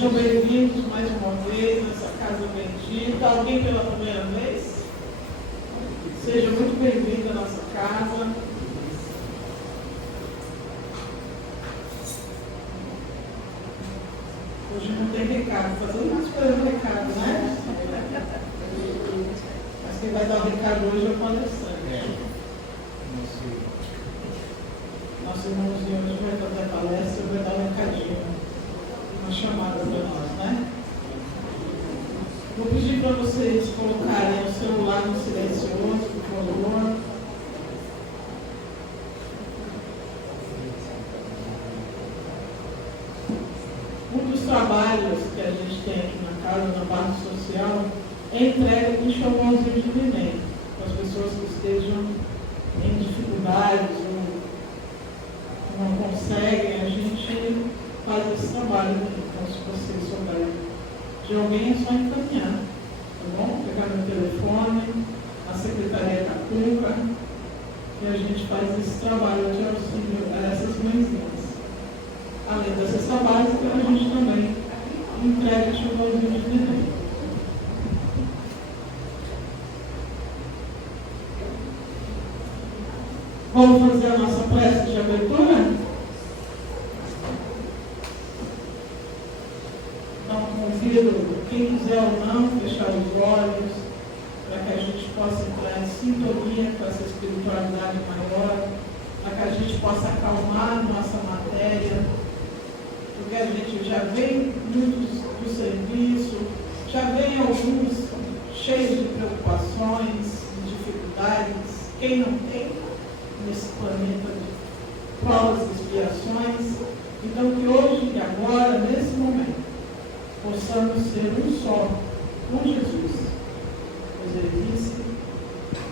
Sejam bem-vindos mais uma vez nessa casa bendita. Alguém pela primeira vez? Seja muito bem-vindo à nossa casa. Hoje não tem recado, fazendo umas coisas no recado, né? Mas quem vai dar o recado hoje é o Alessandro. Nosso irmãozinho hoje vai fazer a palestra e vai dar um recadinho. Uma chamada para nós, né? Vou pedir para vocês colocarem o celular no silencioso, por favor. Um dos trabalhos que a gente tem aqui na casa, na parte social, é entrega de chamãozinho de neném, para as pessoas que estejam em dificuldades ou não conseguem, a gente faz esse trabalho. Então, se vocês souberem de alguém, é só encaminhar, tá bom? Pegar meu telefone, a secretaria da CUCA, e a gente faz esse trabalho de auxílio a essas mãezinhas. Além desses trabalhos, a gente também entrega chamãozinho de neném. Vamos fazer a nossa prece de abertura? Então, convido quem quiser ou não fechar os olhos, para que a gente possa entrar em sintonia com essa espiritualidade maior, para que a gente possa acalmar nossa matéria, porque a gente já vem muitos do serviço, já vem alguns cheios de preocupações, de dificuldades, quem não tem nesse planeta de provas e expiações. Então, que hoje e agora, nesse momento, possamos ser um só com Jesus. Pois ele disse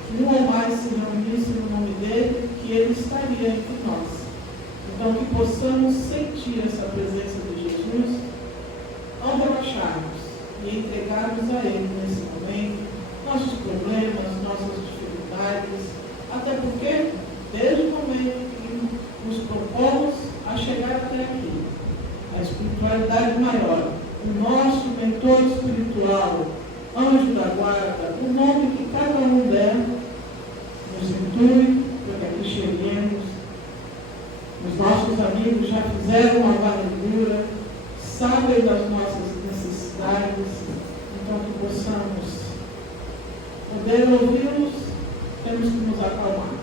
que um ou mais se reunisse no nome dele, que ele estaria entre nós. Então, que possamos sentir essa presença de Jesus ao relaxarmos e entregarmos a ele nesse momento nossos problemas, nossas dificuldades, até porque desde o momento que nos propomos a chegar até aqui, a espiritualidade maior, o nosso mentor espiritual, anjo da guarda, o nome que cada um der, nos intui para que aqui cheguemos. Os nossos amigos já fizeram uma varredura, sabem das nossas necessidades, então que possamos poder ouvi-los, temos que nos acalmar.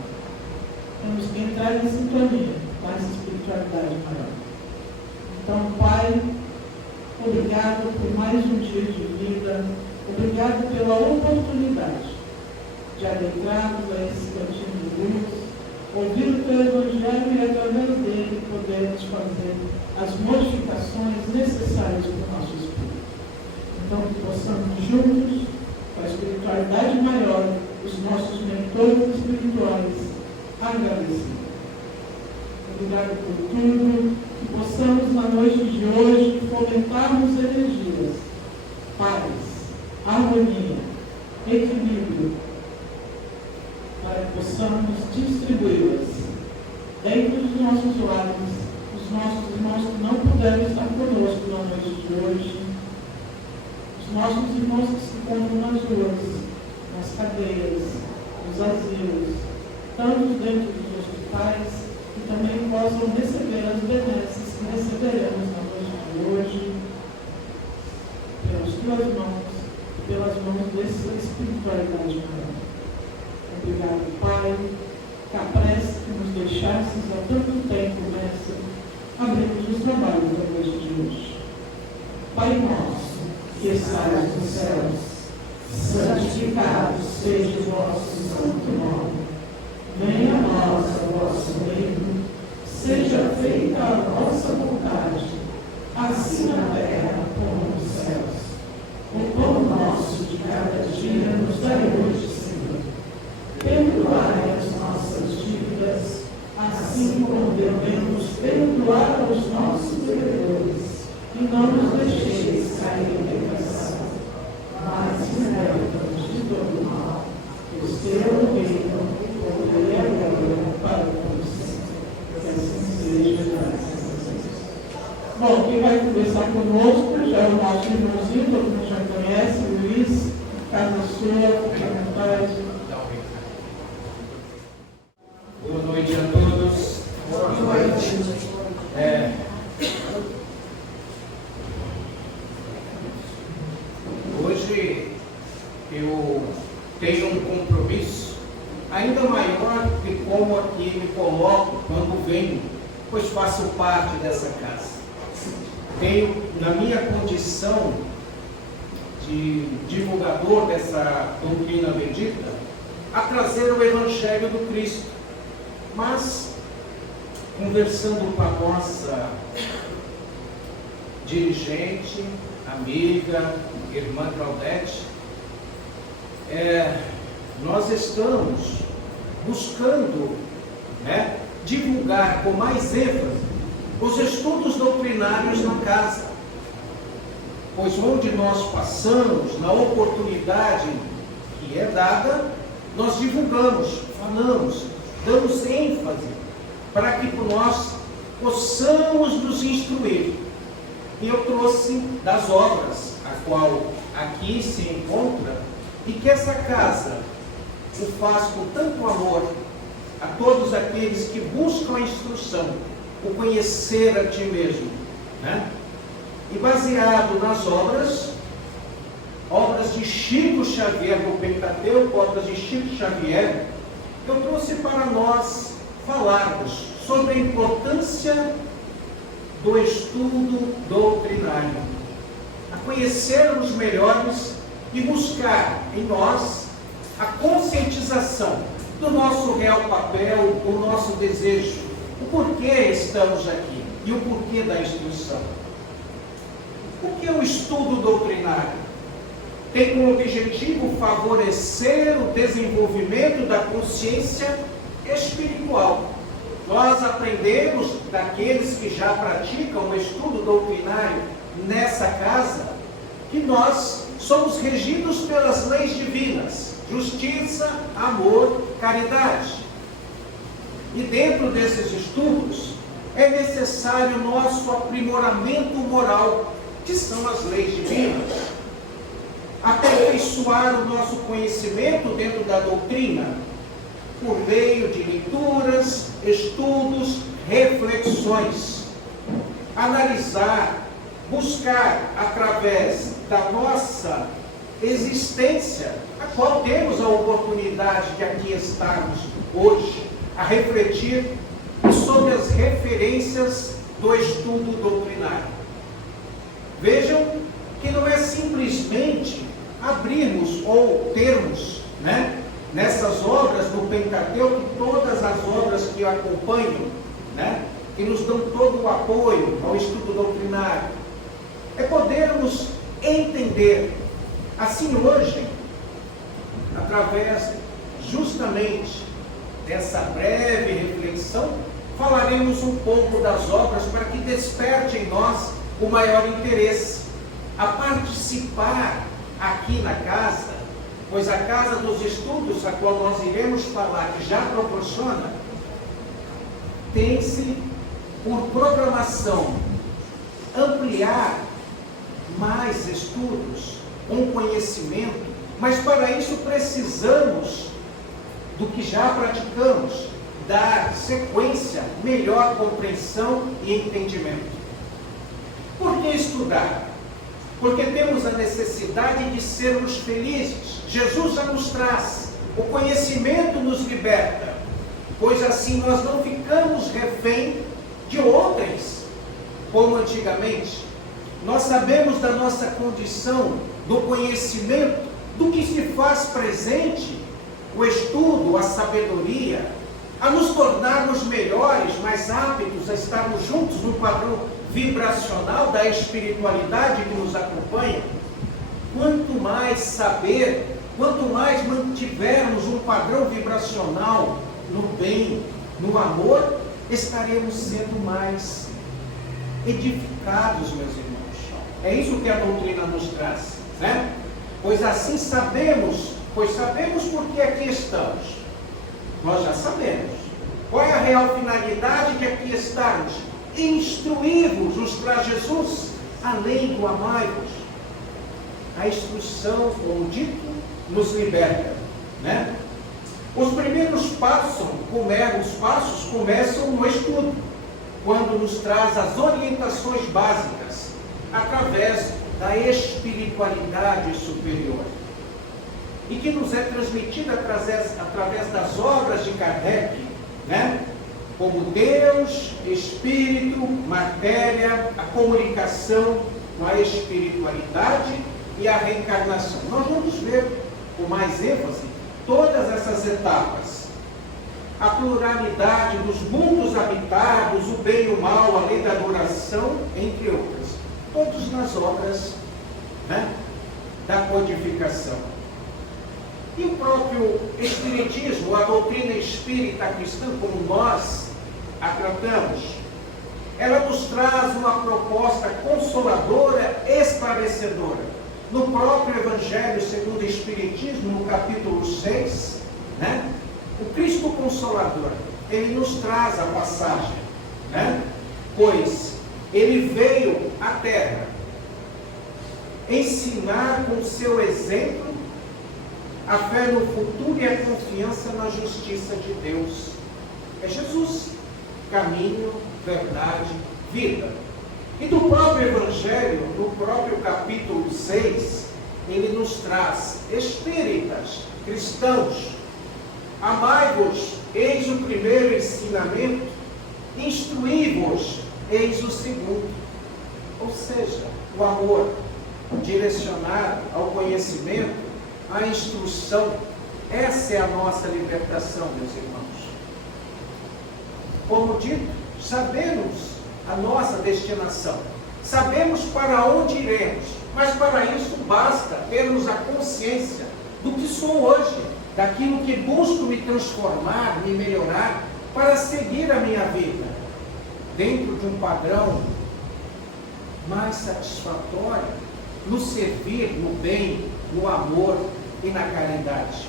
Temos que entrar em sintonia com essa espiritualidade maior. Então, Pai, obrigado por mais um dia de vida, obrigado pela oportunidade de adentrarmos a esse cantinho de luz, ouvir o Teu Evangelho e, através dele, podermos fazer as modificações necessárias para o nosso espírito. Então, que possamos juntos, com a espiritualidade maior, os nossos mentores espirituais, agradecer. Obrigado por tudo, que possamos na noite de hoje fomentarmos energias, paz, harmonia, equilíbrio, para que possamos distribuí-las dentro dos nossos lares, os nossos irmãos que não puderam estar conosco na noite de hoje, os nossos irmãos que se encontram nas ruas, nas cadeias, nos asilos, tanto dentro dos hospitais, que também possam receber as benesses que receberemos na noite de hoje, pelas tuas mãos, pelas mãos dessa espiritualidade maior. Obrigado, Pai, que a prece que nos deixastes há tanto tempo, Mestre, abrimos os trabalhos da noite de hoje. Pai nosso, que estais nos céus, santificado seja o vosso santo nome. Venha a nós o vosso reino, seja feita a vossa vontade, assim na terra como nos céus. O pão nosso de cada dia nos dai hoje, Senhor. Perdoai as nossas dívidas, assim como devemos perdoar aos nossos devedores. E não nos deixeis cair em tentação, mas livrai-nos de todo mal. O teu reino, poder e a glória para todos sempre. Que assim seja, graças a Deus. Bom, quem vai conversar conosco já é o nosso irmãozinho, todo mundo já conhece, Luiz, Casa Sua, fundamentais. Boa noite a todos. Boa noite. Hoje eu tenho um compromisso ainda maior que como aqui me coloco quando venho, pois faço parte dessa casa. Tenho, na minha condição de divulgador dessa doutrina bendita, a trazer o Evangelho do Cristo. Mas, conversando com a nossa dirigente, amiga, irmã Claudete, nós estamos buscando divulgar com mais ênfase os estudos doutrinários na casa, pois onde nós passamos, na oportunidade que é dada, nós divulgamos, falamos, damos ênfase para que nós possamos nos instruir. E eu trouxe das obras, a qual aqui se encontra, e que essa casa o faz com tanto amor a todos aqueles que buscam a instrução, o conhecer a ti mesmo, E baseado nas obras de Chico Xavier, no Pentateuco, obras de Chico Xavier, eu trouxe para nós falarmos sobre a importância do estudo doutrinário, a conhecermos melhores e buscar em nós a conscientização do nosso real papel, o nosso desejo, o porquê estamos aqui e o porquê da instrução. O que é o estudo doutrinário? Tem como objetivo favorecer o desenvolvimento da consciência espiritual. Nós aprendemos daqueles que já praticam o estudo doutrinário nessa casa, que nós somos regidos pelas leis divinas, justiça, amor, caridade. E dentro desses estudos é necessário nosso aprimoramento moral, que são as leis divinas. Aperfeiçoar o nosso conhecimento dentro da doutrina, por meio de leituras, estudos, reflexões. Analisar, buscar através da nossa existência, a qual temos a oportunidade de aqui estarmos hoje, a refletir sobre as referências do estudo doutrinário. Vejam que não é simplesmente abrirmos ou termos, nessas obras do Pentateuco, todas as obras que acompanham, que nos dão todo o apoio ao estudo doutrinário, é podermos entender. Assim hoje, através justamente dessa breve reflexão, falaremos um pouco das obras para que desperte em nós o maior interesse a participar aqui na casa, pois a Casa dos Estudos, a qual nós iremos falar, que já proporciona, tem-se por programação ampliar mais estudos, um conhecimento, mas para isso precisamos do que já praticamos, dar sequência, melhor compreensão e entendimento. Por que estudar? Porque temos a necessidade de sermos felizes. Jesus já nos traz, o conhecimento nos liberta, pois assim nós não ficamos refém de outrens, como antigamente. Nós sabemos da nossa condição, do conhecimento, do que se faz presente, o estudo, a sabedoria, a nos tornarmos melhores, mais aptos a estarmos juntos no padrão vibracional da espiritualidade que nos acompanha. Quanto mais saber, quanto mais mantivermos um padrão vibracional no bem, no amor, estaremos sendo mais edificados, meus irmãos. É isso que a doutrina nos traz, Pois assim sabemos, por que aqui estamos. Nós já sabemos. Qual é a real finalidade de aqui estarmos? instruí-vos, nos traz Jesus, além do amai-vos. A instrução, como dito, nos liberta, né? Os primeiros passos começam no estudo, quando nos traz as orientações básicas, através da espiritualidade superior, e que nos é transmitida através das obras de Kardec, né? Como Deus, Espírito, matéria, a comunicação com a espiritualidade e a reencarnação. Nós vamos ver com mais ênfase todas essas etapas. A pluralidade dos mundos habitados, o bem e o mal, a lei da adoração, entre outras. Todos nas obras, né, da codificação. E o próprio Espiritismo, a doutrina espírita cristã, como nós a tratamos, ela nos traz uma proposta consoladora, esclarecedora. No próprio Evangelho segundo o Espiritismo, no capítulo 6, né, o Cristo Consolador, ele nos traz a passagem, né, pois ele veio à Terra ensinar com seu exemplo a fé no futuro e a confiança na justiça de Deus. É Jesus, caminho, verdade, vida. E do próprio Evangelho, no próprio capítulo 6, ele nos traz: espíritas, cristãos, amai-vos, eis o primeiro ensinamento, instruí-vos, eis o segundo. Ou seja, o amor direcionado ao conhecimento, à instrução, essa é a nossa libertação, meus irmãos. Como dito, sabemos a nossa destinação, sabemos para onde iremos, mas para isso basta termos a consciência do que sou hoje, daquilo que busco me transformar, me melhorar, para seguir a minha vida dentro de um padrão mais satisfatório, no servir, no bem, no amor e na caridade.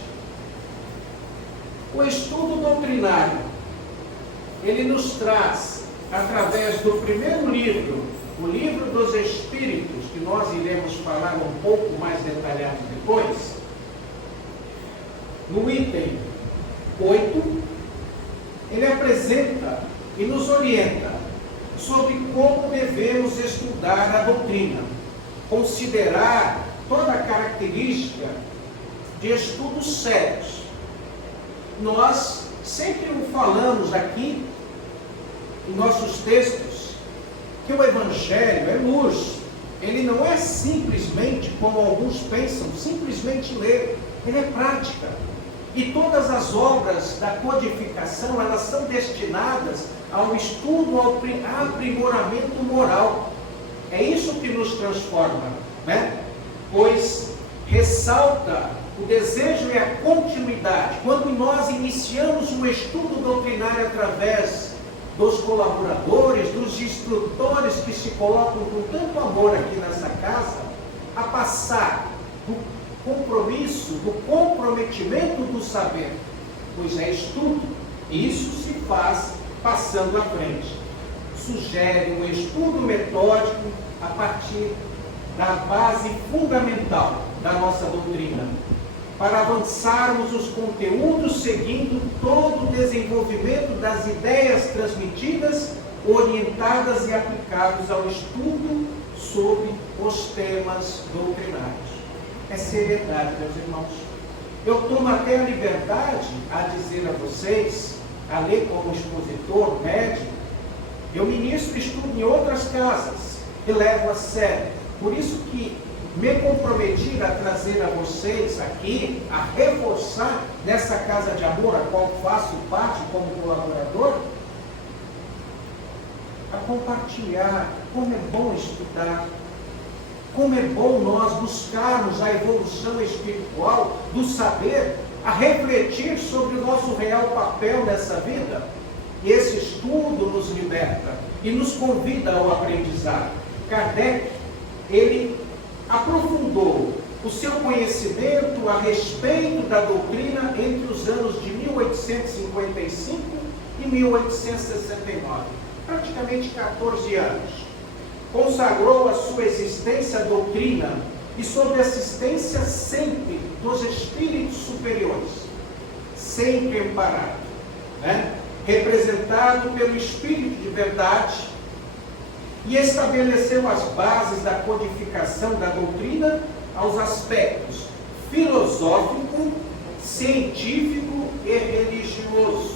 O estudo doutrinário, ele nos traz, através do primeiro livro, o Livro dos Espíritos, que nós iremos falar um pouco mais detalhado depois, no item 8, ele apresenta e nos orienta sobre como devemos estudar a doutrina, considerar toda a característica de estudos sérios. Nós sempre falamos aqui, em nossos textos, que o Evangelho é luz. Ele não é simplesmente, como alguns pensam, simplesmente ler. Ele é prática. E todas as obras da codificação, elas são destinadas ao estudo, ao aprimoramento moral. É isso que nos transforma, né? Pois ressalta o desejo e a continuidade. Quando nós iniciamos um estudo doutrinário através dos colaboradores, dos instrutores que se colocam com tanto amor aqui nessa casa, a passar do compromisso, do comprometimento do saber, pois é estudo, e isso se faz passando à frente. Sugere um estudo metódico a partir da base fundamental da nossa doutrina, para avançarmos os conteúdos seguindo todo o desenvolvimento das ideias transmitidas, orientadas e aplicadas ao estudo sobre os temas doutrinários. É seriedade, meus irmãos. Eu tomo até a liberdade a dizer a vocês, a ler como expositor, médico, eu ministro estudo em outras casas e levo a sério. Por isso que me comprometi a trazer a vocês aqui, a reforçar nessa casa de amor, a qual faço parte como colaborador, a compartilhar como é bom estudar, como é bom nós buscarmos a evolução espiritual do saber, a refletir sobre o nosso real papel nessa vida. E esse estudo nos liberta e nos convida ao aprendizado. Kardec, ele aprofundou o seu conhecimento a respeito da doutrina entre os anos de 1855 e 1869. praticamente 14 anos, consagrou a sua existência à doutrina e sob assistência sempre dos espíritos superiores, sempre amparado, representado pelo Espírito de verdade, e estabeleceu as bases da codificação da doutrina aos aspectos filosófico, científico e religioso.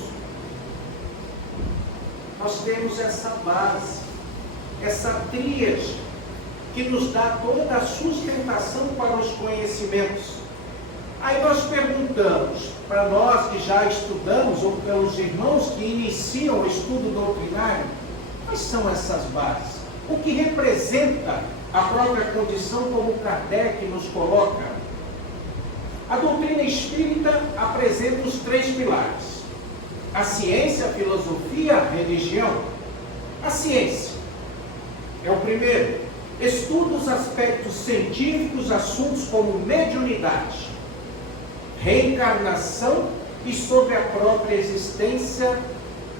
Nós temos essa base, essa tríade, que nos dá toda a sustentação para os conhecimentos. Aí nós perguntamos, para nós que já estudamos, ou pelos irmãos que iniciam o estudo doutrinário, quais são essas bases? O que representa a própria condição como Kardec nos coloca? A doutrina espírita apresenta os 3 pilares: a ciência, a filosofia, a religião. A ciência é o primeiro. Estuda os aspectos científicos, assuntos como mediunidade, reencarnação e sobre a própria existência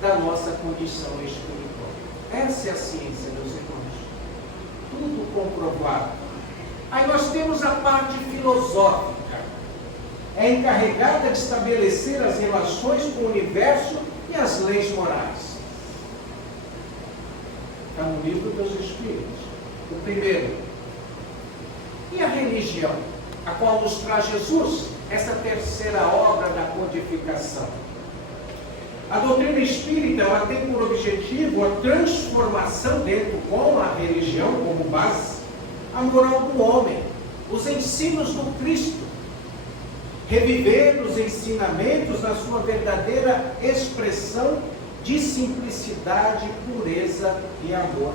da nossa condição espiritual. Essa é a ciência, meus irmãos. Tudo comprovado. Aí nós temos a parte filosófica. É encarregada de estabelecer as relações com o universo e as leis morais. Está no livro dos Espíritos. O primeiro. E a religião, a qual nos traz Jesus, essa terceira obra da codificação. A doutrina espírita, ela tem por objetivo a transformação dentro, com a religião como base, a moral do homem, os ensinos do Cristo, reviver os ensinamentos na sua verdadeira expressão de simplicidade, pureza e amor.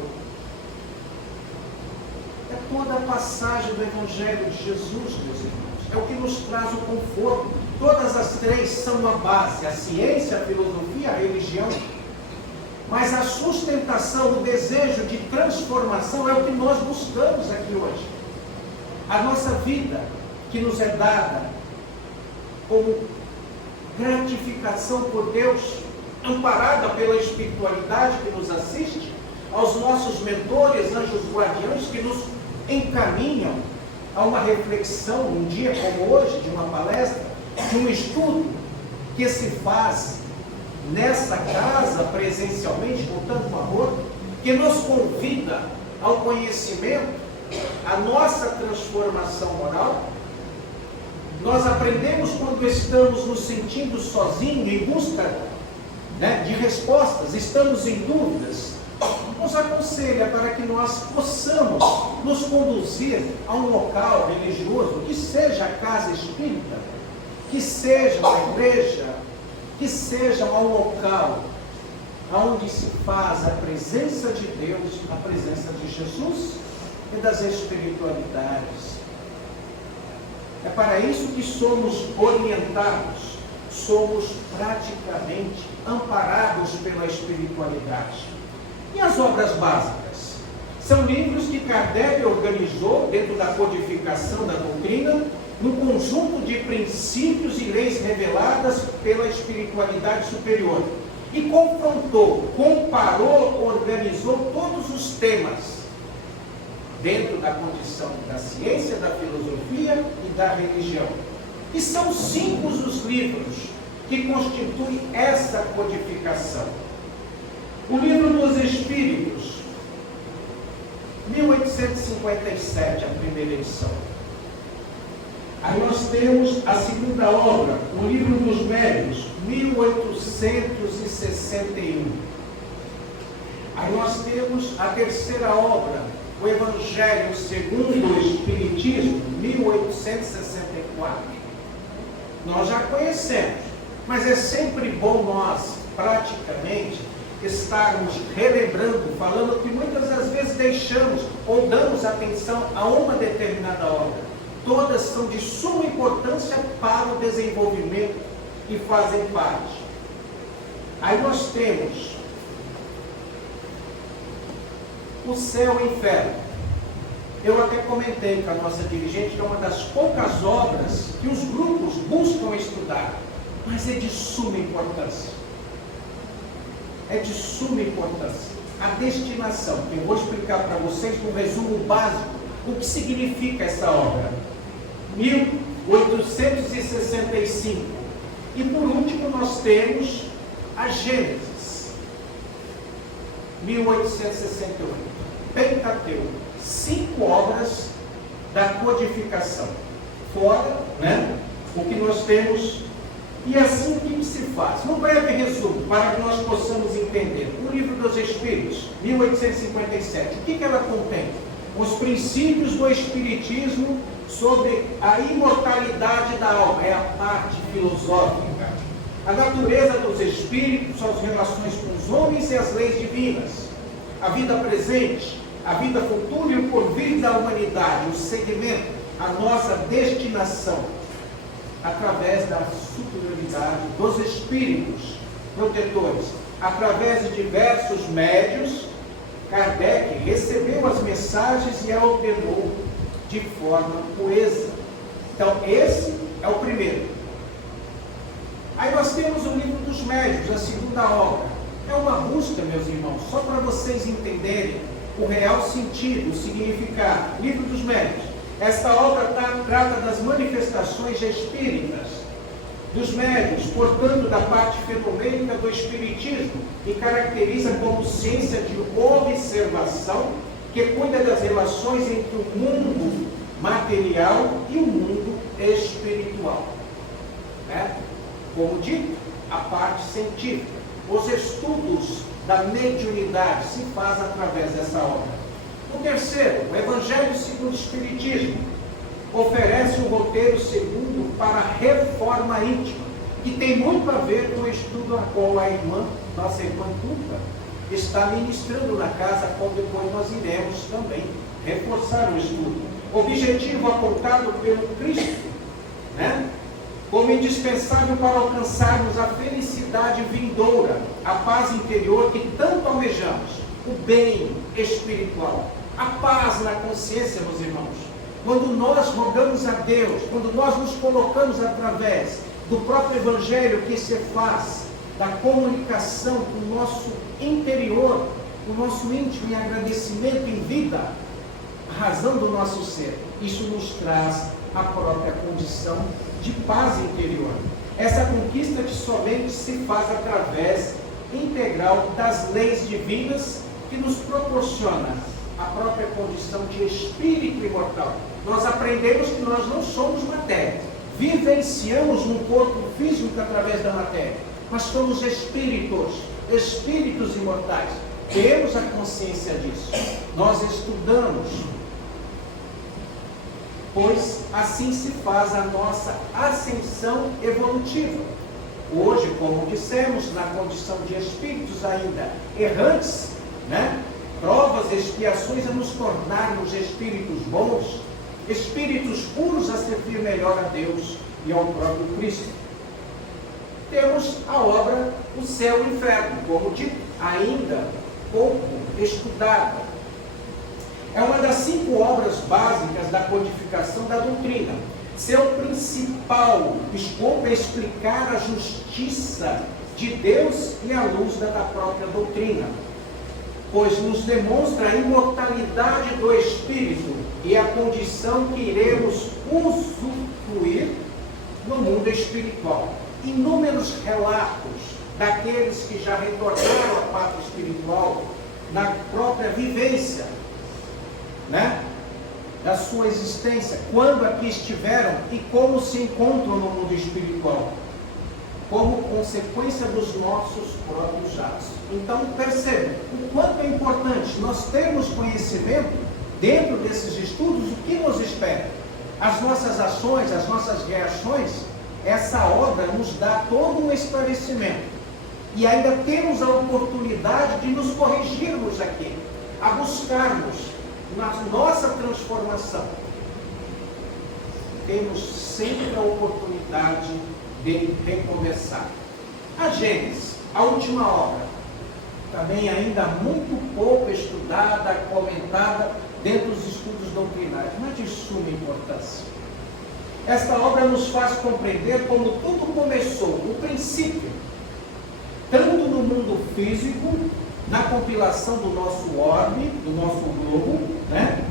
É toda a passagem do Evangelho de Jesus, meus irmãos. É o que nos traz o conforto. Todas as 3 são a base: a ciência, a filosofia, a religião. Mas a sustentação, o desejo de transformação é o que nós buscamos aqui hoje. A nossa vida, que nos é dada como gratificação por Deus, amparada pela espiritualidade que nos assiste, aos nossos mentores, anjos guardiães, que nos encaminham a uma reflexão, um dia como hoje, de uma palestra, de um estudo que se faz nessa casa, presencialmente, com tanto amor, que nos convida ao conhecimento, à nossa transformação moral. Nós aprendemos quando estamos nos sentindo sozinhos, em busca de respostas, estamos em dúvidas. Nos aconselha para que nós possamos nos conduzir a um local religioso, que seja a casa espírita, que seja a igreja, que seja um local onde se faz a presença de Deus, a presença de Jesus e das espiritualidades. É para isso que somos orientados, somos praticamente amparados pela espiritualidade. E as obras básicas? São livros que Kardec organizou dentro da codificação da doutrina, num conjunto de princípios e leis reveladas pela espiritualidade superior. E confrontou, comparou, organizou todos os temas dentro da condição da ciência, da filosofia e da religião. E são 5 os livros que constituem essa codificação. O Livro dos Espíritos, 1857, a primeira edição. Aí nós temos a segunda obra, o Livro dos Médiuns, 1861. Aí nós temos a terceira obra, o Evangelho segundo o Espiritismo, 1864. Nós já conhecemos, mas é sempre bom nós, praticamente, estarmos relembrando, falando que muitas das vezes deixamos ou damos atenção a uma determinada obra. Todas são de suma importância para o desenvolvimento e fazem parte. Aí nós temos o Céu e o Inferno. Eu até comentei com a nossa dirigente que é uma das poucas obras que os grupos buscam estudar, mas é de suma importância. É de suma importância. a destinação. Eu vou explicar para vocês um resumo básico o que significa essa obra. 1865. E por último nós temos a Gênesis, 1868. Pentateuco, 5 obras da codificação. Fora, o que nós temos. E assim o que se faz? No breve resumo, para que nós possamos entender. O Livro dos Espíritos, 1857. O que ela contém? Os princípios do Espiritismo sobre a imortalidade da alma. É a parte filosófica. A natureza dos espíritos, suas relações com os homens e as leis divinas. A vida presente, a vida futura e o porvir da humanidade. O segmento, a nossa destinação. Através da superioridade dos espíritos protetores, através de diversos médios, Kardec recebeu as mensagens e a ordenou de forma coesa. Então, esse é o primeiro. Aí nós temos o Livro dos Médiuns, a segunda obra. É uma busca, meus irmãos, só para vocês entenderem o real sentido, o significado. Livro dos Médiuns. Esta obra trata das manifestações espíritas, dos médiuns, portanto, da parte fenomênica do espiritismo, e caracteriza como ciência de observação que cuida das relações entre o mundo material e o mundo espiritual. Como dito, a parte científica. Os estudos da mediunidade se fazem através dessa obra. O terceiro, o Evangelho segundo o Espiritismo, oferece um roteiro segundo para a reforma íntima, que tem muito a ver com o estudo a qual a irmã, nossa irmã Tuca, está ministrando na casa, a qual depois nós iremos também reforçar o estudo. Objetivo apontado pelo Cristo, como indispensável para alcançarmos a felicidade vindoura, a paz interior que tanto almejamos, o bem espiritual. A paz na consciência, meus irmãos. Quando nós rogamos a Deus, quando nós nos colocamos através do próprio Evangelho que se faz, da comunicação com o nosso interior, o nosso íntimo em agradecimento em vida, a razão do nosso ser, isso nos traz a própria condição de paz interior. Essa conquista que somente se faz através integral das leis divinas que nos proporciona a própria condição de espírito imortal. Nós aprendemos que nós não somos matéria, vivenciamos um corpo físico através da matéria, mas somos espíritos imortais. Temos a consciência disso. Nós estudamos, pois assim se faz a nossa ascensão evolutiva. Hoje, como dissemos, na condição de espíritos ainda errantes, provas, expiações a nos tornarmos espíritos bons, espíritos puros a servir melhor a Deus e ao próprio Cristo. Temos a obra O Céu e o Inferno, como dito, ainda pouco estudada. É uma das 5 obras básicas da codificação da doutrina. Seu principal escopo é explicar a justiça de Deus e a luz da própria doutrina, pois nos demonstra a imortalidade do espírito e a condição que iremos usufruir no mundo espiritual. Inúmeros relatos daqueles que já retornaram à pátria espiritual, na própria vivência, da sua existência, quando aqui estiveram e como se encontram no mundo espiritual, como consequência dos nossos próprios atos. Então, percebam o quanto é importante nós termos conhecimento dentro desses estudos, o que nos espera. As nossas ações, as nossas reações, essa obra nos dá todo um esclarecimento. E ainda temos a oportunidade de nos corrigirmos aqui, a buscarmos na nossa transformação. Temos sempre a oportunidade de recomeçar. A Gênesis, a última obra, também ainda muito pouco estudada, comentada dentro dos estudos doutrinários, mas de suma importância. Esta obra nos faz compreender como tudo começou, o princípio, tanto no mundo físico na compilação do nosso orbe, do nosso globo, né?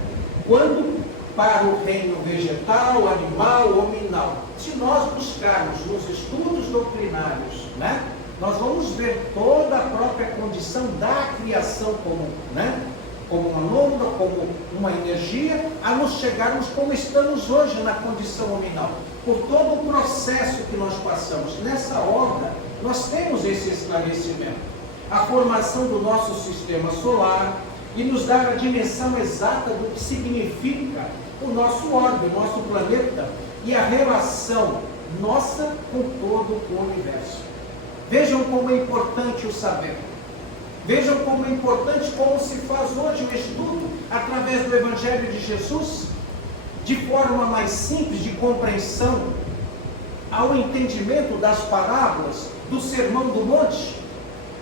Quando para o reino vegetal, animal, hominal. Se nós buscarmos nos estudos doutrinários, né? Nós vamos ver toda a própria condição da criação como, né? Como uma onda, como uma energia, a nos chegarmos como estamos hoje na condição hominal. Por todo o processo que nós passamos. Nessa obra, nós temos esse esclarecimento. A formação do nosso sistema solar e nos dar a dimensão exata do que significa o nosso orbe, o nosso planeta e a relação nossa com todo o universo. Vejam como é importante o saber. Vejam como é importante como se faz hoje o estudo através do Evangelho de Jesus, de forma mais simples de compreensão, ao entendimento das parábolas do Sermão do Monte,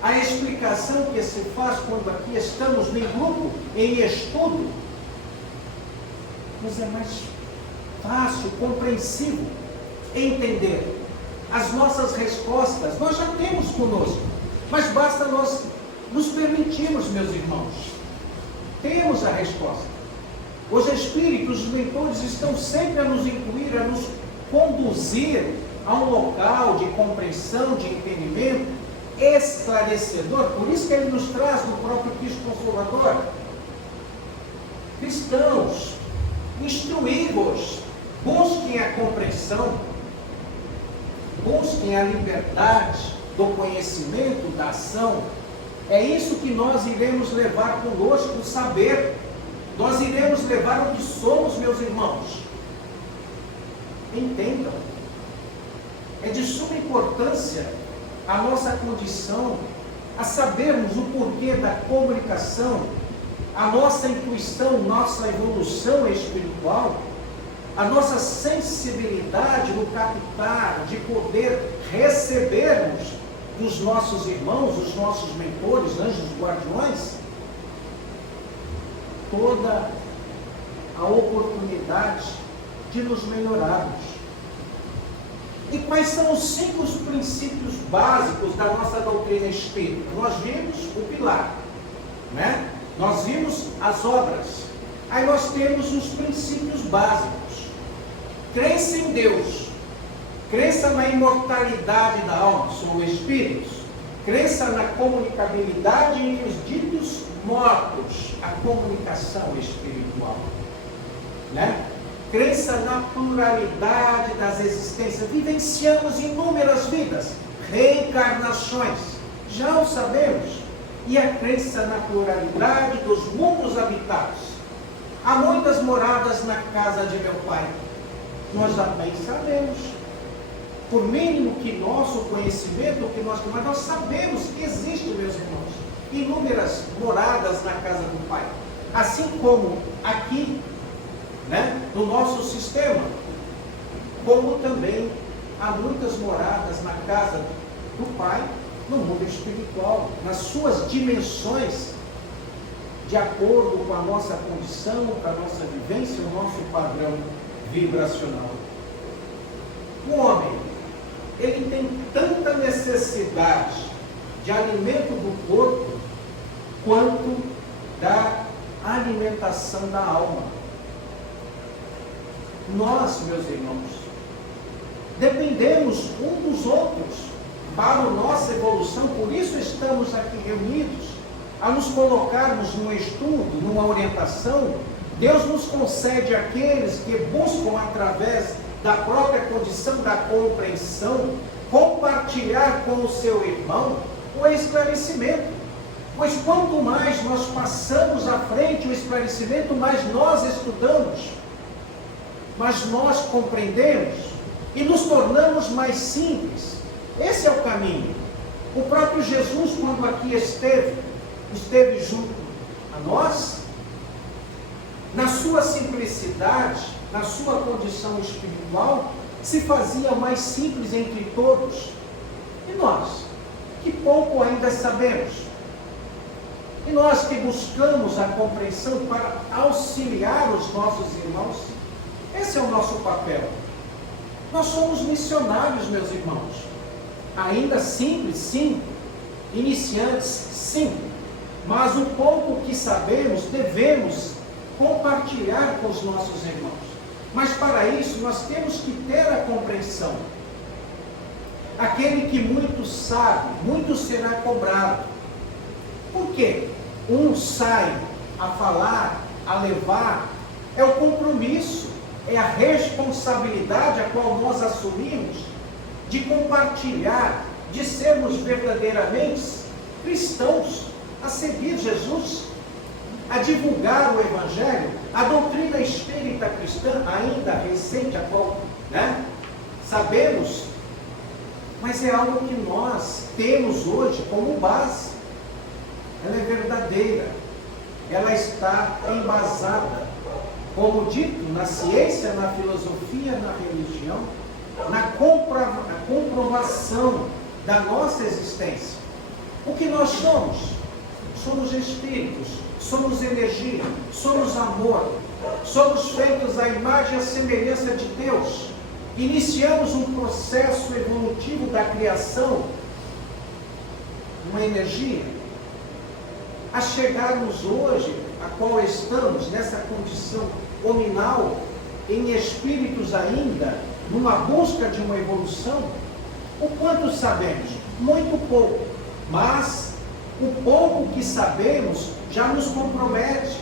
a explicação que se faz quando aqui estamos em grupo, em estudo, nos é mais fácil, compreensivo, entender. As nossas respostas, nós já temos conosco, mas basta nós nos permitirmos, meus irmãos. Temos a resposta. Os espíritos, os mentores estão sempre a nos incluir, a nos conduzir a um local de compreensão, de entendimento esclarecedor. Por isso que ele nos traz no próprio Cristo Consolador. Cristãos, instruí-vos, busquem a compreensão, busquem a liberdade do conhecimento, da ação. É isso que nós iremos levar conosco, o saber. Nós iremos levar o que somos, meus irmãos. Entendam. É de suma importância a nossa condição, a sabermos o porquê da comunicação, a nossa intuição, nossa evolução espiritual, a nossa sensibilidade no captar, de poder recebermos dos nossos irmãos, dos nossos mentores, anjos guardiões, toda a oportunidade de nos melhorarmos. E quais são os 5 princípios básicos da nossa doutrina espírita? Nós vimos o pilar, né? Nós vimos as obras. Aí nós temos os princípios básicos. Crença em Deus, crença na imortalidade da alma, são espíritos, crença na comunicabilidade entre os ditos mortos, a comunicação espiritual, né? Crença na pluralidade das existências. Vivenciamos inúmeras vidas, reencarnações, já o sabemos. E a crença na pluralidade dos mundos habitados. Há muitas moradas na casa de meu Pai. Nós já bem sabemos. Por mínimo que nosso conhecimento, mas nós sabemos que existem, meus irmãos, inúmeras moradas na casa do Pai. Assim como aqui, né, no nosso sistema, como também há muitas moradas na casa do Pai, no mundo espiritual, nas suas dimensões, de acordo com a nossa condição, com a nossa vivência, o nosso padrão vibracional. O homem, ele tem tanta necessidade de alimento do corpo, quanto da alimentação da alma. Nós, meus irmãos, dependemos um dos outros para a nossa evolução, por isso estamos aqui reunidos, a nos colocarmos num estudo, numa orientação. Deus nos concede aqueles que buscam, através da própria condição da compreensão, compartilhar com o seu irmão o esclarecimento. Pois quanto mais nós passamos à frente o esclarecimento, mais nós estudamos, mas nós compreendemos e nos tornamos mais simples. Esse é o caminho. O próprio Jesus, quando aqui esteve junto a nós, na sua simplicidade, na sua condição espiritual, se fazia mais simples entre todos. E nós, que pouco ainda sabemos, e nós que buscamos a compreensão para auxiliar os nossos irmãos, esse é o nosso papel. Nós somos missionários, meus irmãos. Ainda simples, sim. Iniciantes, sim. mas o pouco que sabemos devemos compartilhar com os nossos irmãos. Mas para isso nós temos que ter a compreensão. Aquele que muito sabe, muito será cobrado. Por quê? Um sai a falar, a levar, é o compromisso, é a responsabilidade a qual nós assumimos de compartilhar, de sermos verdadeiramente cristãos, a seguir Jesus, a divulgar o Evangelho, a doutrina espírita cristã, ainda recente, a qual sabemos, mas é algo que nós temos hoje como base. Ela é verdadeira, ela está embasada, como dito, na ciência, na filosofia, na religião, na comprovação da nossa existência. O que nós somos? Somos espíritos, somos energia, somos amor, somos feitos à imagem e à semelhança de Deus. Iniciamos um processo evolutivo da criação, uma energia, a chegarmos hoje, a qual estamos nessa condição hominal, em espíritos ainda, numa busca de uma evolução. O quanto sabemos? Muito pouco, mas o pouco que sabemos já nos compromete,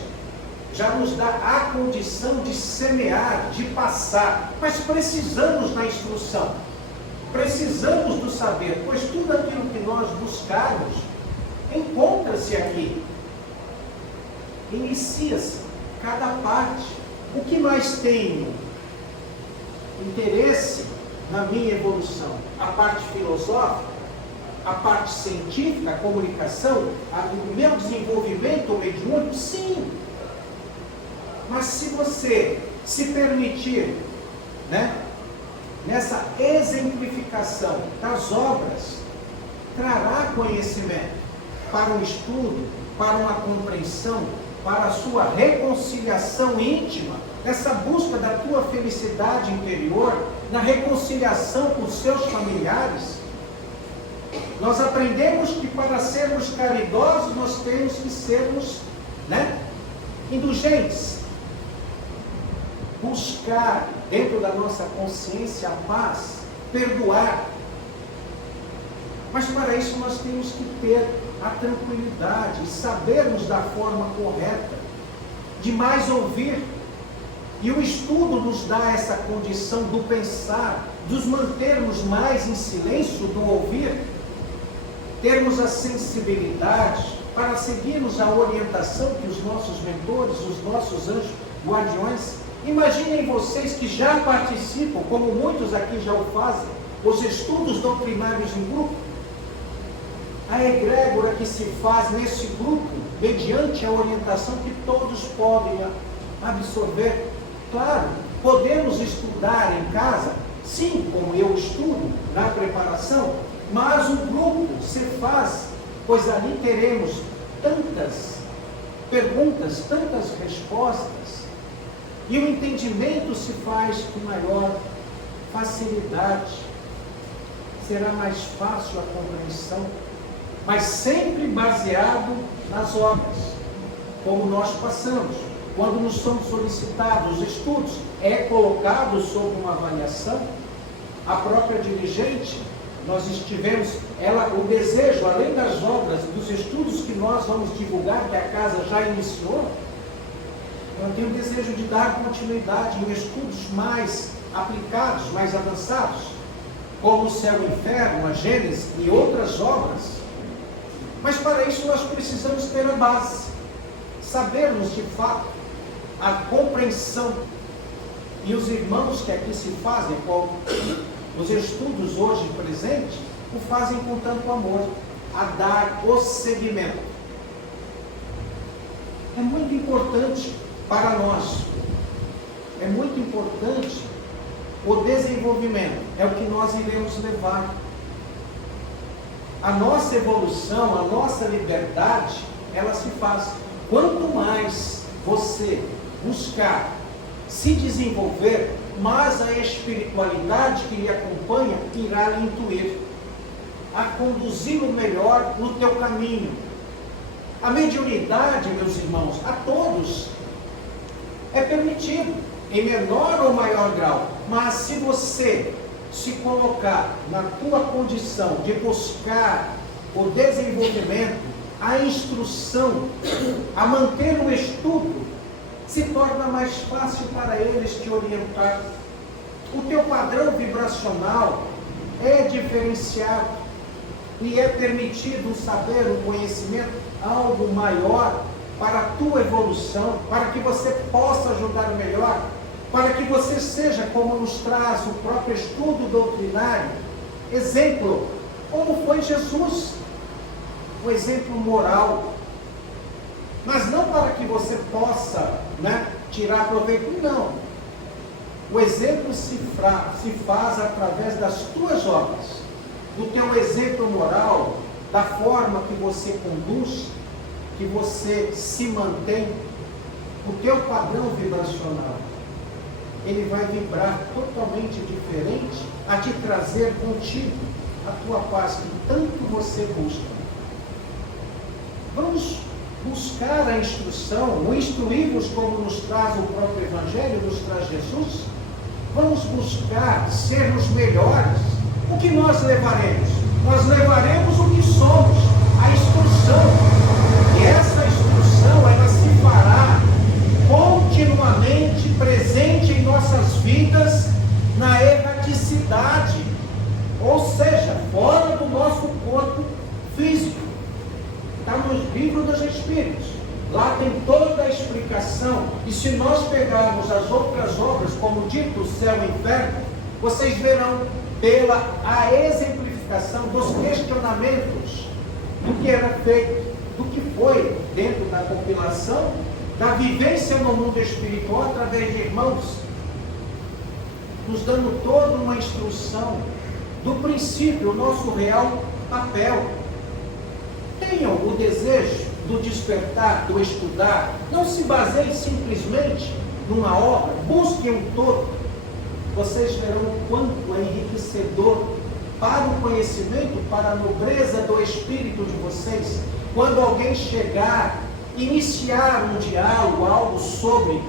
já nos dá a condição de semear, de passar, mas precisamos da instrução, precisamos do saber, pois tudo aquilo que nós buscarmos encontra-se aqui, inicia-se cada parte. O que mais tenho interesse na minha evolução? A parte filosófica, a parte científica, a comunicação, o meu desenvolvimento mediúnico? Sim. Mas se você se permitir, nessa exemplificação das obras, trará conhecimento para um estudo, para uma compreensão, para a sua reconciliação íntima, nessa busca da tua felicidade interior, na reconciliação com os seus familiares. Nós aprendemos que para sermos caridosos, nós temos que sermos indulgentes. Buscar dentro da nossa consciência a paz, perdoar. Mas para isso nós temos que ter a tranquilidade, sabermos da forma correta, de mais ouvir. E o estudo nos dá essa condição do pensar, dos mantermos mais em silêncio, do ouvir, termos a sensibilidade para seguirmos a orientação que os nossos mentores, os nossos anjos guardiões. Imaginem vocês que já participam, como muitos aqui já o fazem, os estudos doutrinários em grupo. A egrégora que se faz nesse grupo, mediante a orientação que todos podem absorver. Claro, podemos estudar em casa, sim, como eu estudo na preparação, mas o grupo se faz, pois ali teremos tantas perguntas, tantas respostas, e o entendimento se faz com maior facilidade, será mais fácil a compreensão, mas sempre baseado nas obras, como nós passamos. Quando nos são solicitados os estudos, é colocado sob uma avaliação. A própria dirigente, nós estivemos, o desejo, além das obras, dos estudos que nós vamos divulgar, que a casa já iniciou, ela tem o desejo de dar continuidade em estudos mais aplicados, mais avançados, como o Céu e o Inferno, a Gênesis e outras obras. Mas para isso nós precisamos ter a base, sabermos de fato a compreensão. E os irmãos que aqui se fazem, como os estudos hoje presentes, o fazem com tanto amor, a dar o seguimento. É muito importante para nós, é muito importante o desenvolvimento, é o que nós iremos levar. A nossa evolução, a nossa liberdade, ela se faz. Quanto mais você buscar se desenvolver, mais a espiritualidade que lhe acompanha irá lhe intuir, a conduzi-lo melhor no teu caminho. A mediunidade, meus irmãos, a todos é permitido, em menor ou maior grau. Mas se você se colocar na tua condição de buscar o desenvolvimento, a instrução, a manter o estudo, se torna mais fácil para eles te orientar. O teu padrão vibracional é diferenciado e é permitido um saber, um conhecimento, algo maior para a tua evolução, para que você possa ajudar o melhor, para que você seja, como nos traz o próprio estudo doutrinário, exemplo, como foi Jesus, um exemplo moral. Mas não para que você possa, tirar proveito, não. O exemplo se faz através das tuas obras, do teu exemplo moral, da forma que você conduz, que você se mantém, o teu padrão vibracional. Ele vai vibrar totalmente diferente a te trazer contigo a tua paz que tanto você busca. Vamos buscar a instrução, o instruí-vos como nos traz o próprio Evangelho, nos traz Jesus. Vamos buscar sermos melhores. O que nós levaremos? Nós levaremos o que somos, a instrução. E essa instrução, ela se fará continuamente presente em nossas vidas na erraticidade, ou seja, fora do nosso corpo físico. Está no livro dos Espíritos. Lá tem toda a explicação. E se nós pegarmos as outras obras, como dito, o céu e o inferno, vocês verão pela a exemplificação dos questionamentos do que era feito, do que foi dentro da compilação, da vivência no mundo espiritual através de irmãos, nos dando toda uma instrução do princípio, o nosso real papel. Tenham o desejo do despertar, do estudar. Não se baseiem simplesmente numa obra. Busquem um todo. Vocês verão o quanto é enriquecedor para o conhecimento, para a nobreza do espírito de vocês. Quando alguém chegar, iniciar um diálogo, algo sobre,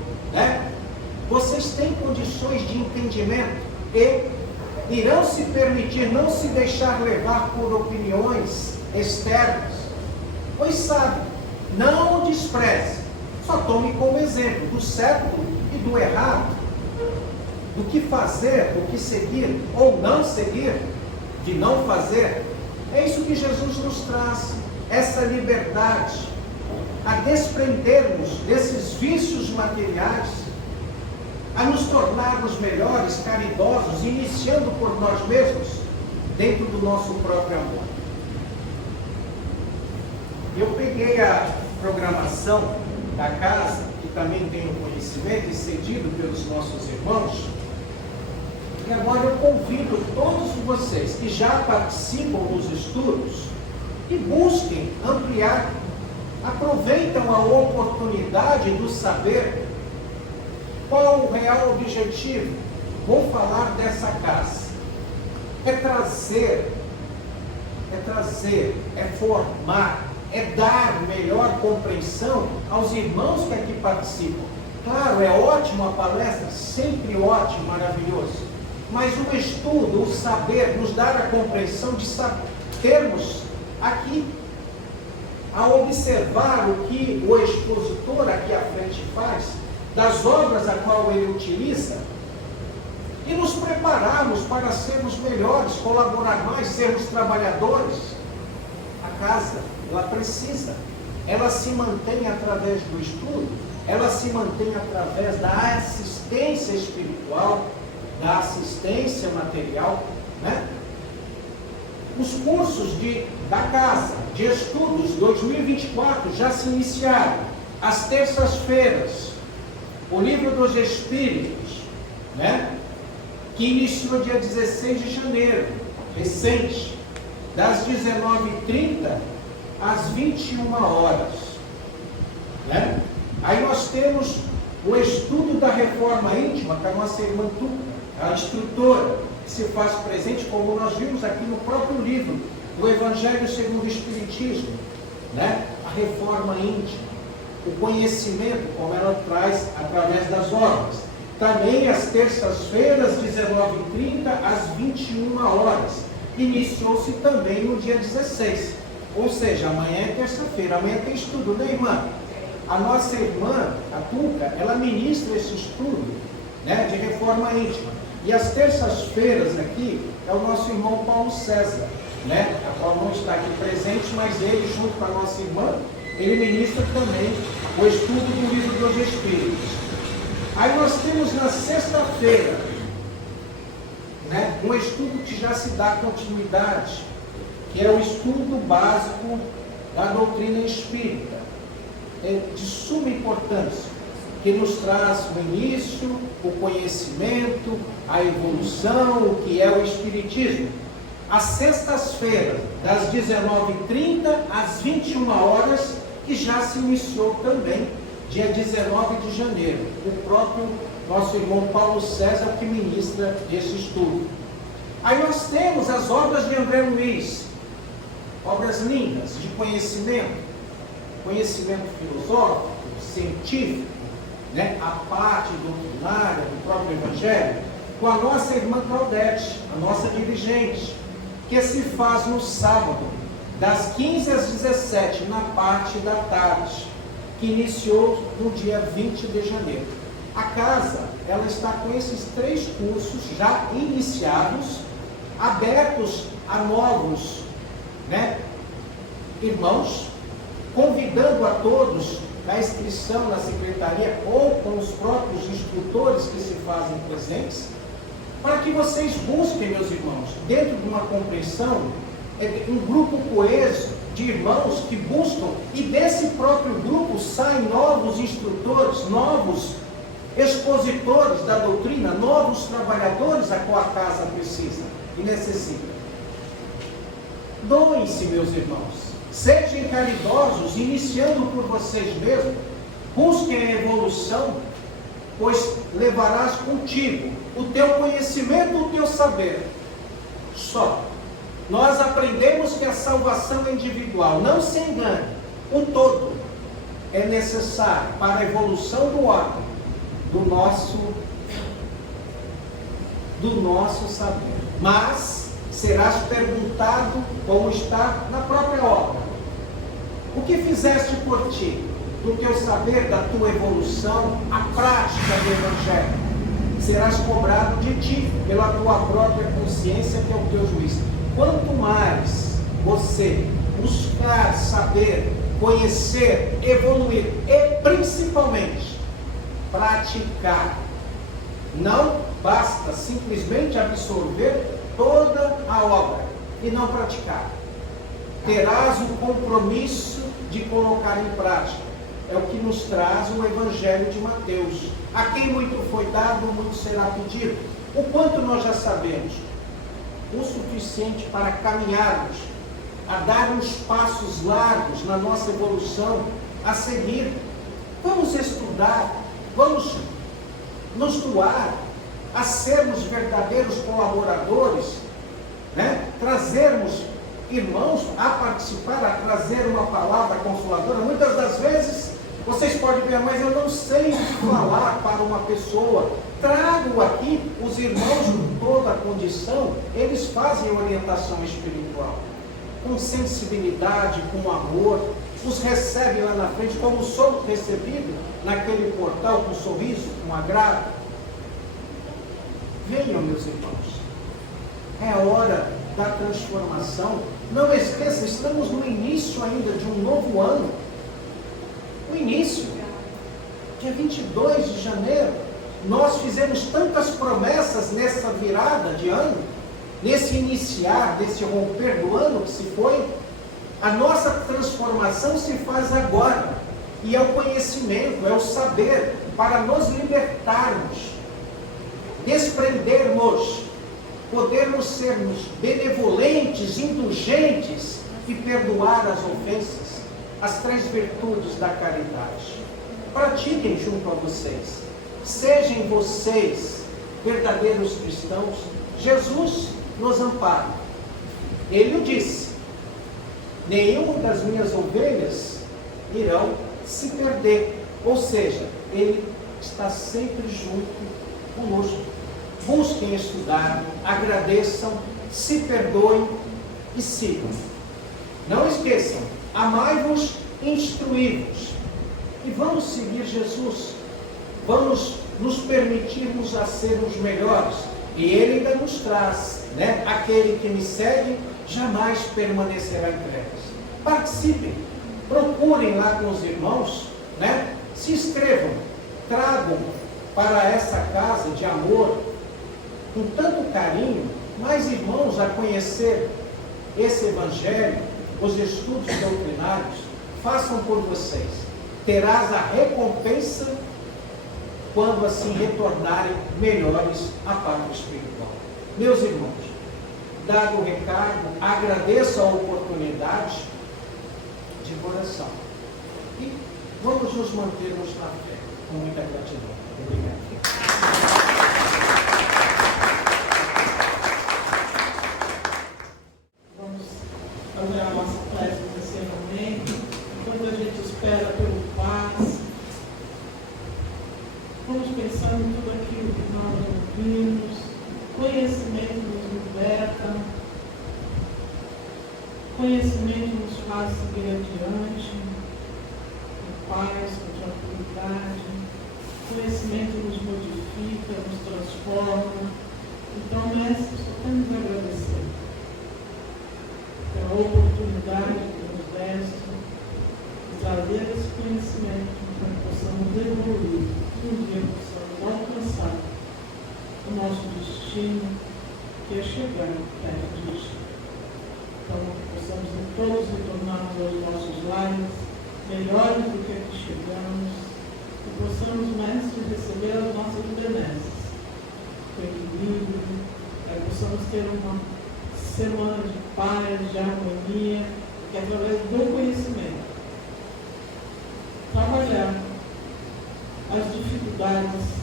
vocês têm condições de entendimento e irão se permitir não se deixar levar por opiniões externas. Pois sabe, não o despreze, só tome como exemplo do certo e do errado, do que fazer, do que seguir ou não seguir, de não fazer. É isso que Jesus nos traz, essa liberdade, a desprendermos desses vícios materiais, a nos tornarmos melhores, caridosos, iniciando por nós mesmos, dentro do nosso próprio amor. Eu peguei a programação da casa, que também tenho conhecimento e cedido pelos nossos irmãos, e agora eu convido todos vocês que já participam dos estudos e busquem ampliar, aproveitam a oportunidade do saber. Qual o real objetivo? Vou falar dessa casa. É trazer, é formar, é dar melhor compreensão aos irmãos que aqui participam. Claro, é ótimo a palestra, sempre ótimo, maravilhoso. Mas o estudo, o saber, nos dar a compreensão de termos aqui, a observar o que o expositor aqui à frente faz, das obras a qual ele utiliza, e nos prepararmos para sermos melhores, colaborar mais, sermos trabalhadores. A casa, ela precisa, ela se mantém através do estudo, ela se mantém através da assistência espiritual, da assistência material, Os cursos da casa, de estudos 2024 já se iniciaram, às terças-feiras, o Livro dos Espíritos, que iniciou dia 16 de janeiro, recente, das 19h30 às 21 horas. Aí nós temos o estudo da reforma íntima, que a nossa irmã Tuca, a instrutora, que se faz presente, como nós vimos aqui no próprio livro, do Evangelho segundo o Espiritismo. né? A reforma íntima, o conhecimento, como ela traz através das obras. Também às terças-feiras, 19h30 às 21 horas. Iniciou-se também no dia 16. Ou seja, amanhã é terça-feira, amanhã tem estudo, né, irmã? A nossa irmã, a Tuca, ela ministra esse estudo, né, de reforma íntima. E às terças-feiras aqui é o nosso irmão Paulo César, né, a qual não está aqui presente, mas ele, junto com a nossa irmã, ele ministra também o estudo do livro dos Espíritos. Aí nós temos na sexta-feira, né, um estudo que já se dá continuidade, que é o estudo básico da doutrina espírita. É de suma importância, que nos traz o início, o conhecimento, a evolução, o que é o Espiritismo. Às sextas-feiras, das 19h30 às 21 horas, que já se iniciou também, dia 19 de janeiro. O próprio nosso irmão Paulo César que ministra esse estudo. Aí nós temos as obras de André Luiz, obras lindas de conhecimento filosófico, científico, né? A parte doutrinária do próprio Evangelho, com a nossa irmã Claudete, a nossa dirigente, que se faz no sábado, das 15 às 17, na parte da tarde, que iniciou no dia 20 de janeiro. A casa, ela está com esses 3 cursos já iniciados, abertos a novos, né, irmãos, convidando a todos na inscrição na secretaria ou com os próprios instrutores que se fazem presentes, para que vocês busquem, meus irmãos, dentro de uma compreensão, um grupo coeso de irmãos que buscam, e desse próprio grupo saem novos instrutores, novos expositores da doutrina, novos trabalhadores a qual a casa precisa e necessita. Doem-se, meus irmãos, sejam caridosos, iniciando por vocês mesmos, busquem a evolução, pois levarás contigo o teu conhecimento, o teu saber. Só. Nós aprendemos que a salvação é individual. Não se engane, o todo é necessário para a evolução do homem, do nosso saber. Mas serás perguntado, como está na própria obra: o que fizeste por ti, do teu saber, da tua evolução, a prática do Evangelho? Serás cobrado de ti, pela tua própria consciência, que é o teu juiz. Quanto mais você buscar saber, conhecer, evoluir e principalmente praticar, não basta simplesmente absorver toda a obra e não praticar. Terás o compromisso de colocar em prática. É o que nos traz o Evangelho de Mateus. A quem muito foi dado, muito será pedido. O quanto nós já sabemos? O suficiente para caminharmos, a dar uns passos largos na nossa evolução, a seguir. Vamos estudar, vamos nos doar, a sermos verdadeiros colaboradores, né? Trazermos irmãos a participar, a trazer uma palavra consoladora. Muitas das vezes, vocês podem ver, mas eu não sei falar para uma pessoa. Trago aqui os irmãos com toda a condição, eles fazem orientação espiritual, com sensibilidade, com amor, os recebem lá na frente, como somos recebidos naquele portal, com sorriso, com agrado. Venham, meus irmãos, é a hora da transformação. Não esqueça, estamos no início ainda de um novo ano. O início, dia 22 de janeiro, nós fizemos tantas promessas nessa virada de ano, nesse iniciar, desse romper do ano que se foi. A nossa transformação se faz agora, e é o conhecimento, é o saber, para nos libertarmos, desprendermos, podermos sermos benevolentes, indulgentes e perdoar as ofensas, as 3 virtudes da caridade. Pratiquem junto a vocês. Sejam vocês verdadeiros cristãos. Jesus nos ampara. Ele o disse: nenhuma das minhas ovelhas irão se perder. Ou seja, Ele está sempre junto conosco. Busquem estudar, agradeçam, se perdoem e sigam. Não esqueçam, amai-vos, instruí-vos. E vamos seguir Jesus. Vamos nos permitirmos a sermos melhores. E Ele ainda nos traz, né? Aquele que me segue jamais permanecerá em trevas. Participem, procurem lá com os irmãos, né? Se inscrevam, tragam para essa casa de amor, com tanto carinho, mais irmãos a conhecer esse Evangelho, os estudos doutrinários. Façam por vocês. Terás a recompensa quando assim retornarem melhores à parte espiritual. Meus irmãos, dado o recado, agradeço a oportunidade de coração. E vamos nos mantermos na fé, com muita gratidão. Obrigado. Vamos fazer a nossa prece de encerramento. Enquanto a gente espera pelo paz, vamos pensando em tudo aquilo que nós ouvimos. Conhecimento nos liberta, conhecimento nos faz seguir adiante, com paz, com tranquilidade. Conhecimento nos modifica, nos transforma. Então, Mestre, só temos a agradecer pela oportunidade que nos deste de trazer esse conhecimento para que possamos evoluir e um dia possamos alcançar o nosso destino, que é chegar perto de Ti. Então, possamos todos retornarmos aos nossos lares, melhores do que aqui chegamos, e possamos, Mestre, receber as nossas benesses, com equilíbrio, que possamos ter uma semana de paz, de harmonia, que através do conhecimento, trabalhar as dificuldades,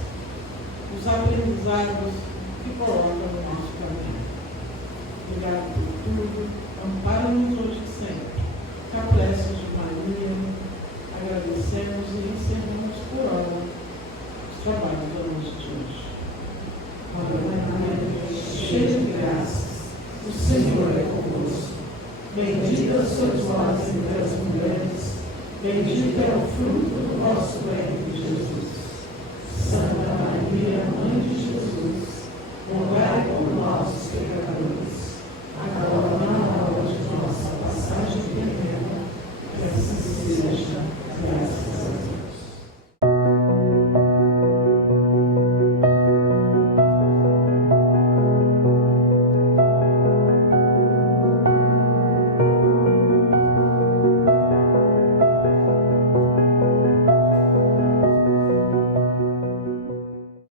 os aprendizados que colocam no nosso caminho. Obrigado por tudo, ampara-nos hoje e sempre. A prece de Maria, agradecemos e encerramos por hora os trabalhos da noite de hoje. Maria, cheia de graças, o Senhor é convosco. Bendita sois vós entre as mulheres, bendito é o fruto do vosso ventre, Jesus.